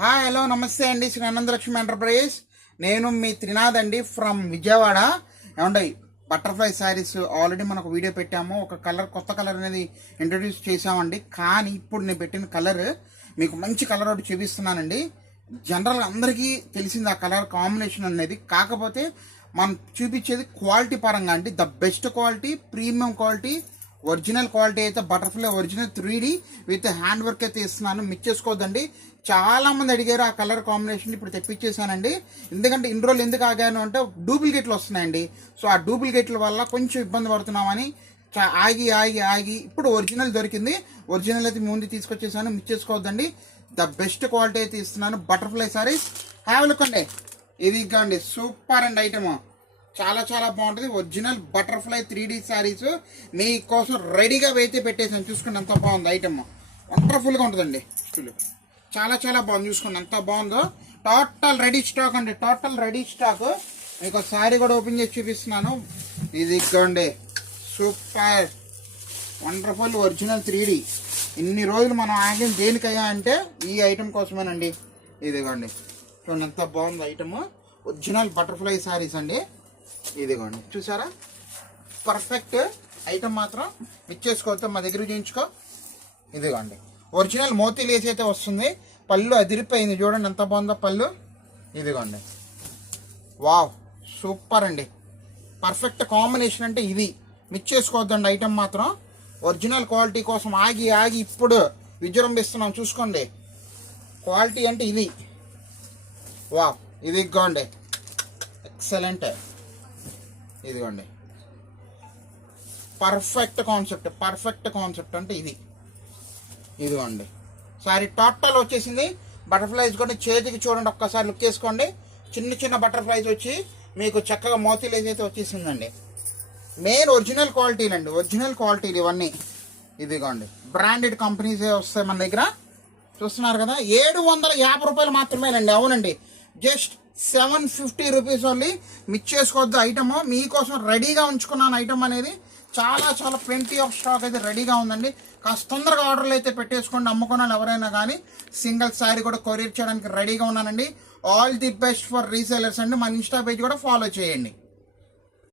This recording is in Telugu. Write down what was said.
హాయ్ హలో నమస్తే అండి. శ్రీ ఆనందలక్ష్మి ఎంటర్ప్రైజ్. నేను మీ త్రినాథ్ అండి ఫ్రమ్ విజయవాడ. ఏమండి బటర్ఫ్లై శారీస్ ఆల్రెడీ మనకు వీడియో పెట్టాము. ఒక కలర్ కొత్త కలర్ అనేది ఇంట్రడ్యూస్ చేసామండి. కానీ ఇప్పుడు నేను పెట్టిన కలర్ మీకు మంచి కలర్ ఒకటి చూపిస్తున్నానండి. జనరల్ అందరికీ తెలిసింది ఆ కలర్ కాంబినేషన్ అనేది. కాకపోతే మనం చూపించేది క్వాలిటీ పరంగా అండి. The best quality, premium quality, original quality అయితే butterfly original 3D with hand work అయితే ఇస్తున్నాను. మిస్ చేసుకోవద్దండి. చాలా మంది అడిగారు ఆ కలర్ కాంబినేషన్, ఇప్పుడు తెప్పించేసానండి. ఎందుకంటే ఇన్ని రోజులు ఎందుకు ఆగాను అంటే డూప్లికేట్లు వస్తున్నాయండి. సో ఆ డూప్లికేట్ల వల్ల కొంచెం ఇబ్బంది పడుతున్నామని ఆగి ఇప్పుడు ఒరిజినల్ దొరికింది. ఒరిజినల్ అయితే ముందు తీసుకొచ్చేసాను. మిస్ చేసుకోవద్దండి. ద బెస్ట్ క్వాలిటీ అయితే ఇస్తున్నాను. బటర్ఫ్లై సారీస్ హ్యావ్ లుక్ అండి. ఇది అండి సూపర్ అండి ఐటమ్. చాలా చాలా బాగుంటుంది. ఒరిజినల్ బటర్ఫ్లై 3D శారీస్ మీకోసం రెడీగా అయితే పెట్టేసాను. చూసుకోండి ఎంత బాగుంది ఐటమ్. వండర్ఫుల్గా ఉంటుందండి. చాలా చాలా బాగుంది. చూసుకోండి ఎంత బాగుందో. టోటల్ రెడీ స్టాక్ అండి. Total ready stock. మీకు శారీ కూడా ఓపెన్ చేసి చూపిస్తున్నాను. ఇది ఇదిగోండి సూపర్ వండర్ఫుల్ ఒరిజినల్ 3D. ఇన్ని రోజులు మనం ఆగిన దేనికయ్యా అంటే ఈ ఐటమ్ కోసమేనండి. ఇదిగోండి చూడండి ఎంత బాగుంది ఐటమ్. ఒరిజినల్ బటర్ఫ్లై శారీస్ అండి. ఇదిగోండి చూసారా, పర్ఫెక్ట్ ఐటమ్. మాత్రం ఇచ్చేసుకోవద్దు, మా దగ్గర చేయించుకో. ఇదిగోండి ఒరిజినల్ మోతీ లేస్ అయితే వస్తుంది. పళ్ళు అదిరిపోయింది. చూడండి ఎంత బాగుందో పళ్ళు. ఇదిగోండి వావ్ సూపర్ అండి. పర్ఫెక్ట్ కాంబినేషన్ అంటే ఇది. మిస్ చేసుకోవద్దండి ఐటమ్ మాత్రం. ఒరిజినల్ క్వాలిటీ కోసం ఆగి ఇప్పుడు విజృంభిస్తున్నాం. చూసుకోండి క్వాలిటీ అంటే ఇది. వావ్ ఇది ఇదిగోండి ఎక్సలెంట్. ఇదిగోండి పర్ఫెక్ట్ కాన్సెప్ట్ అంటే ఇది. ఇదిగోండి సారీ టోటల్ వచ్చేసింది. బటర్ఫ్లైస్ కూడా చేతికి చూడండి, ఒక్కసారి లుక్ చేసుకోండి. చిన్న చిన్న బటర్ఫ్లైస్ వచ్చి మీకు చక్కగా మోతీలేజ్ అయితే వచ్చేసిందండి. Main original క్వాలిటీలండి. ఒరిజినల్ క్వాలిటీలు ఇవన్నీ. ఇదిగోండి బ్రాండెడ్ కంపెనీస్ వస్తాయి మన దగ్గర. చూస్తున్నారు కదా, 750 రూపాయలు మాత్రమేనండి. అవునండి, జస్ట్ 750 రూపీస్ ఓన్లీ. మిస్ చేసుకోవద్దు ఐటమ్. మీకోసం రెడీగా ఉంచుకున్నాను ఐటమ్ అనేది. చాలా చాలా ప్లెంటీ ఆఫ్ స్టాక్ అయితే రెడీగా ఉందండి. కాస్త తొందరగా ఆర్డర్లు అయితే పెట్టేసుకోండి. అమ్ముకున్నాను ఎవరైనా కానీ సింగిల్ శారీ కూడా కొరియర్ చేయడానికి రెడీగా ఉన్నానండి. All the best for resellers అండి. మన ఇన్స్టా పేజ్ కూడా ఫాలో చేయండి.